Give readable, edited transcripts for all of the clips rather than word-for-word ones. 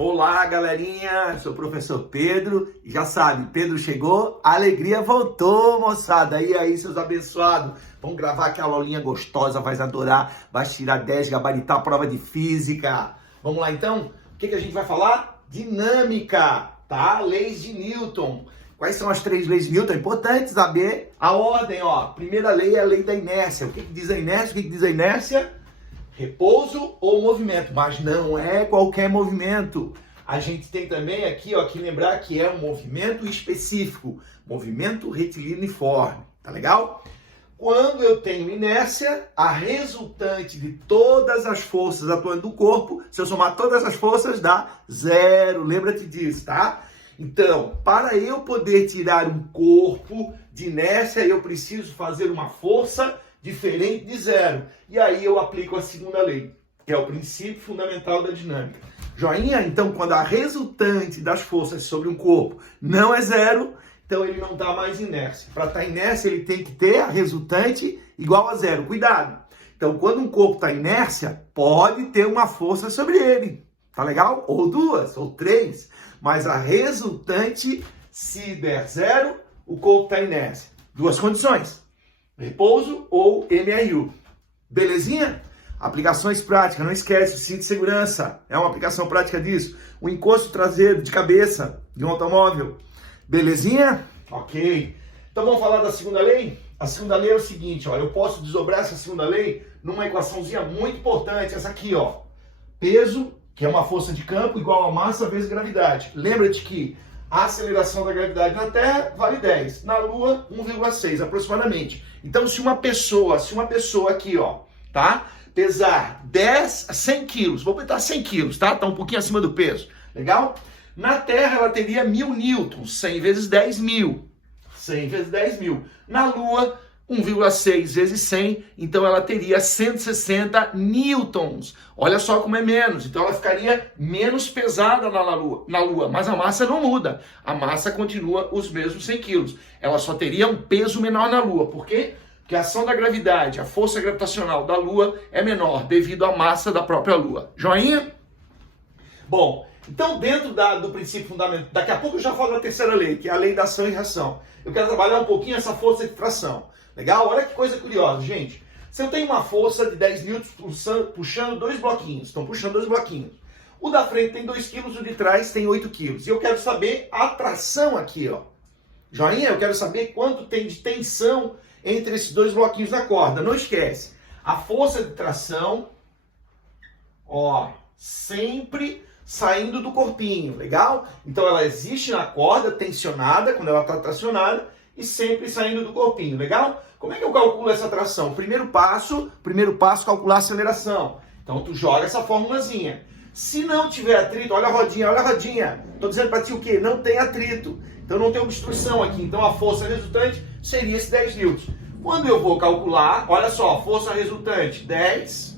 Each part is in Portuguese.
Olá, galerinha, sou o professor Pedro, e já sabe, Pedro chegou, a alegria voltou, moçada. E aí, seus abençoados, vamos gravar aquela aulinha gostosa, vai adorar, vai tirar 10, gabaritar a prova de física. Vamos lá então? O que a gente vai falar? Dinâmica, tá? Leis de Newton. Quais são as 3 leis de Newton? É importante saber a ordem, ó. Primeira lei é a lei da inércia. O que diz a inércia? O que diz a inércia? Repouso ou movimento, mas não é qualquer movimento. A gente tem também aqui, ó, que lembrar que é um movimento específico, movimento retiliniforme, tá legal? Quando eu tenho inércia, a resultante de todas as forças atuando no corpo, se eu somar todas as forças, dá 0. Lembra-te disso, tá? Então, para eu poder tirar um corpo de inércia, eu preciso fazer uma força diferente de 0. E aí eu aplico a segunda lei, que é o princípio fundamental da dinâmica. Joinha? Então, quando a resultante das forças sobre um corpo não é 0, então ele não está mais inércia. Para estar inércia, ele tem que ter a resultante igual a 0. Cuidado! Então, quando um corpo está inércia, pode ter uma força sobre ele. Tá legal? Ou 2, ou 3. Mas a resultante, se der 0, o corpo está inércia. 2 condições. Repouso ou MRU. Belezinha? Aplicações práticas, não esquece, o cinto de segurança é uma aplicação prática disso. O encosto traseiro de cabeça de um automóvel. Belezinha? Ok. Então vamos falar da segunda lei? A segunda lei é o seguinte, olha, eu posso desdobrar essa segunda lei numa equaçãozinha muito importante, essa aqui, ó. Peso, que é uma força de campo, igual a massa vezes gravidade. Lembra-te que a aceleração da gravidade na Terra vale 10, na Lua 1,6 aproximadamente. Então se uma pessoa aqui, ó, tá? Pesar 100 quilos, vou botar 100 quilos, tá? Tá um pouquinho acima do peso, legal? Na Terra ela teria 1000 newtons, 100 vezes 10 mil, 100 vezes 10 mil. Na Lua 1,6 vezes 100, então ela teria 160 newtons. Olha só como é menos. Então ela ficaria menos pesada na Lua, mas a massa não muda. A massa continua os mesmos 100 quilos. Ela só teria um peso menor na Lua. Por quê? Porque a ação da gravidade, a força gravitacional da Lua é menor devido à massa da própria Lua. Joinha? Bom, então dentro do princípio fundamental, daqui a pouco eu já falo da terceira lei, que é a lei da ação e reação. Eu quero trabalhar um pouquinho essa força de tração. Legal? Olha que coisa curiosa, gente. Se eu tenho uma força de 10 newtons puxando 2 bloquinhos, estão puxando 2 bloquinhos. O da frente tem 2 quilos, o de trás tem 8 quilos. E eu quero saber a tração aqui, ó. Joinha? Eu quero saber quanto tem de tensão entre esses 2 bloquinhos da corda. Não esquece. A força de tração, ó, sempre saindo do corpinho, legal? Então ela existe na corda, tensionada, quando ela está tracionada, e sempre saindo do corpinho, legal? Como é que eu calculo essa tração? Primeiro passo, calcular a aceleração. Então tu joga essa formulazinha. Se não tiver atrito, olha a rodinha, olha a rodinha. Estou dizendo para ti o quê? Não tem atrito. Então não tem obstrução aqui. Então a força resultante seria esse 10 newtons. Quando eu vou calcular, olha só, força resultante, 10,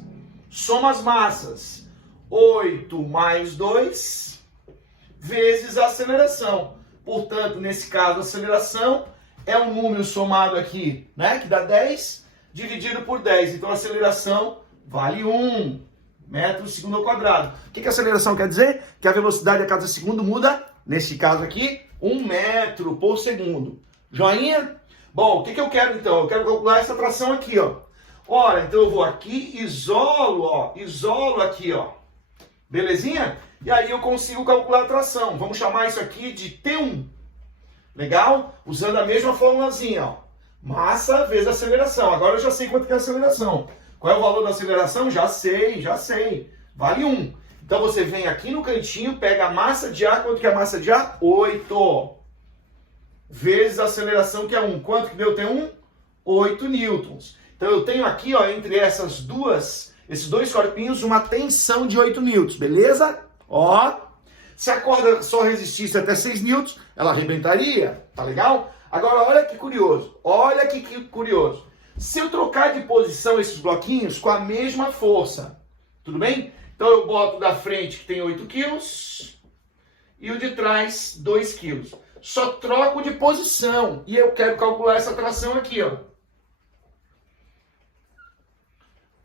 soma as massas, 8 mais 2, vezes a aceleração. Portanto, nesse caso, a aceleração é um número somado aqui, né, que dá 10, dividido por 10. Então, a aceleração vale 1 metro segundo ao quadrado. O que a aceleração quer dizer? Que a velocidade a cada segundo muda, nesse caso aqui, 1 metro por segundo. Joinha? Bom, o que eu quero então? Eu quero calcular essa tração aqui, ó. Ora, então eu vou aqui, isolo aqui, ó. Belezinha? E aí eu consigo calcular a tração. Vamos chamar isso aqui de T1. Legal? Usando a mesma formulazinha, ó. Massa vezes aceleração. Agora eu já sei quanto que é a aceleração. Qual é o valor da aceleração? Já sei. Vale 1. Então você vem aqui no cantinho, pega a massa de ar. Quanto que é a massa de ar? 8. Vezes a aceleração, que é 1. Quanto que deu T1? 8 newtons. Então eu tenho aqui, ó, entre esses 2 corpinhos, uma tensão de 8 newtons. Beleza? Ó. Se a corda só resistisse até 6 newtons, ela arrebentaria, tá legal? Agora, olha que curioso, Se eu trocar de posição esses bloquinhos com a mesma força, tudo bem? Então eu boto o da frente, que tem 8 quilos, e o de trás, 2 quilos. Só troco de posição, e eu quero calcular essa tração aqui, ó.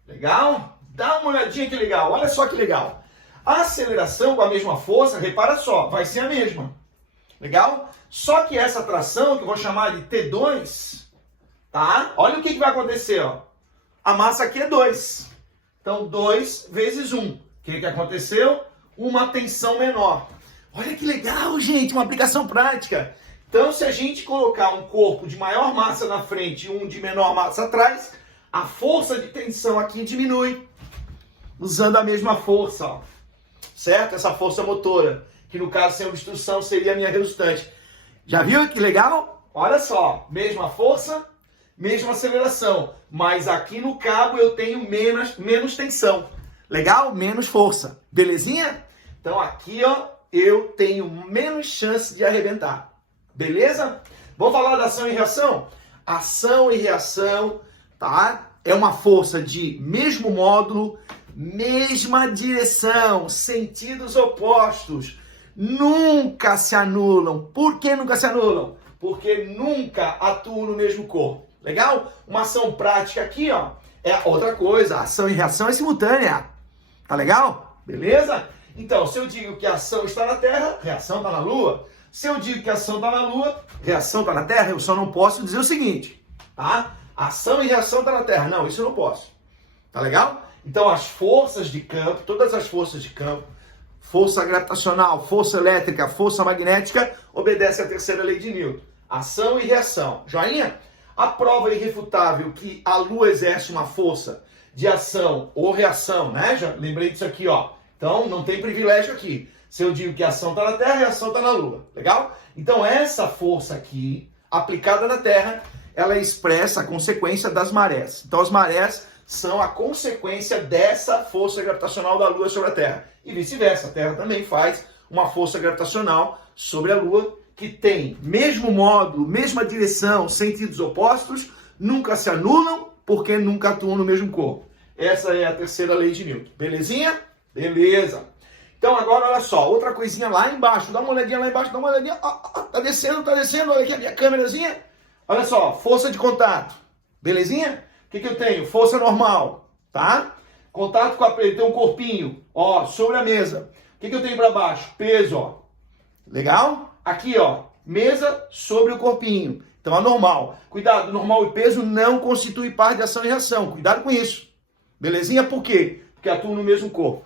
Legal? Dá uma olhadinha que legal, olha só que legal. A aceleração com a mesma força, repara só, vai ser a mesma. Legal? Só que essa tração, que eu vou chamar de T2, tá? Olha o que vai acontecer, ó. A massa aqui é 2. Então, 2 vezes 1. O que aconteceu? Uma tensão menor. Olha que legal, gente, uma aplicação prática. Então, se a gente colocar um corpo de maior massa na frente e um de menor massa atrás, a força de tensão aqui diminui, usando a mesma força, ó. Certo? Essa força motora, que no caso sem obstrução seria a minha resultante. Já viu que legal? Olha só, mesma força, mesma aceleração, mas aqui no cabo eu tenho menos tensão. Legal? Menos força. Belezinha? Então aqui, ó, eu tenho menos chance de arrebentar. Beleza? Vamos falar da ação e reação? Ação e reação, tá? É uma força de mesmo módulo, mesma direção, sentidos opostos. Nunca se anulam. Por que nunca se anulam? Porque nunca atuam no mesmo corpo. Legal? Uma ação prática aqui, ó, é outra coisa. Ação e reação é simultânea. Tá legal? Beleza? Então, se eu digo que a ação está na Terra, reação está na Lua. Se eu digo que a ação está na Lua, reação está na Terra, eu só não posso dizer o seguinte, tá? Ação e reação está na Terra. Não, isso eu não posso. Tá legal? Então, as forças de campo, todas as forças de campo, força gravitacional, força elétrica, força magnética, obedecem à terceira lei de Newton. Ação e reação. Joinha? A prova irrefutável que a Lua exerce uma força de ação ou reação, né? Já lembrei disso aqui, ó. Então, não tem privilégio aqui. Se eu digo que a ação está na Terra, a reação está na Lua. Legal? Então, essa força aqui, aplicada na Terra, ela expressa a consequência das marés. Então, as marés são a consequência dessa força gravitacional da Lua sobre a Terra. E vice-versa, a Terra também faz uma força gravitacional sobre a Lua, que tem mesmo módulo, mesma direção, sentidos opostos, nunca se anulam, porque nunca atuam no mesmo corpo. Essa é a terceira lei de Newton. Belezinha? Beleza. Então agora olha só, outra coisinha lá embaixo, dá uma olhadinha lá embaixo, dá uma olhadinha, tá descendo, olha aqui a minha câmerazinha. Olha só, força de contato. Belezinha? O que eu tenho? Força normal, tá? Contato com a parede, tem um corpinho, ó, sobre a mesa. O que eu tenho para baixo? Peso, ó. Legal? Aqui, ó, mesa sobre o corpinho. Então, anormal. Cuidado, normal e peso não constitui par de ação e reação. Cuidado com isso. Belezinha? Por quê? Porque atuam no mesmo corpo.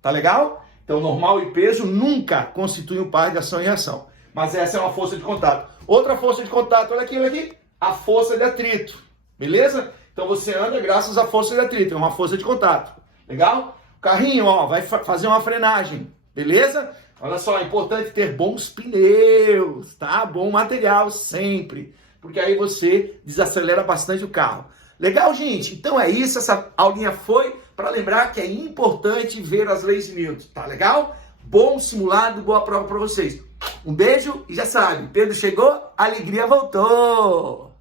Tá legal? Então, normal e peso nunca constituem um par de ação e reação. Mas essa é uma força de contato. Outra força de contato, olha aqui. A força de atrito. Beleza? Então, você anda graças à força de atrito. É uma força de contato. Legal? O carrinho, ó, vai fazer uma frenagem. Beleza? Olha só, é importante ter bons pneus, tá? Bom material sempre, porque aí você desacelera bastante o carro. Legal, gente? Então é isso, essa aulinha foi para lembrar que é importante ver as leis de Newton, tá legal? Bom simulado, boa prova para vocês. Um beijo e já sabe, Pedro chegou, a alegria voltou!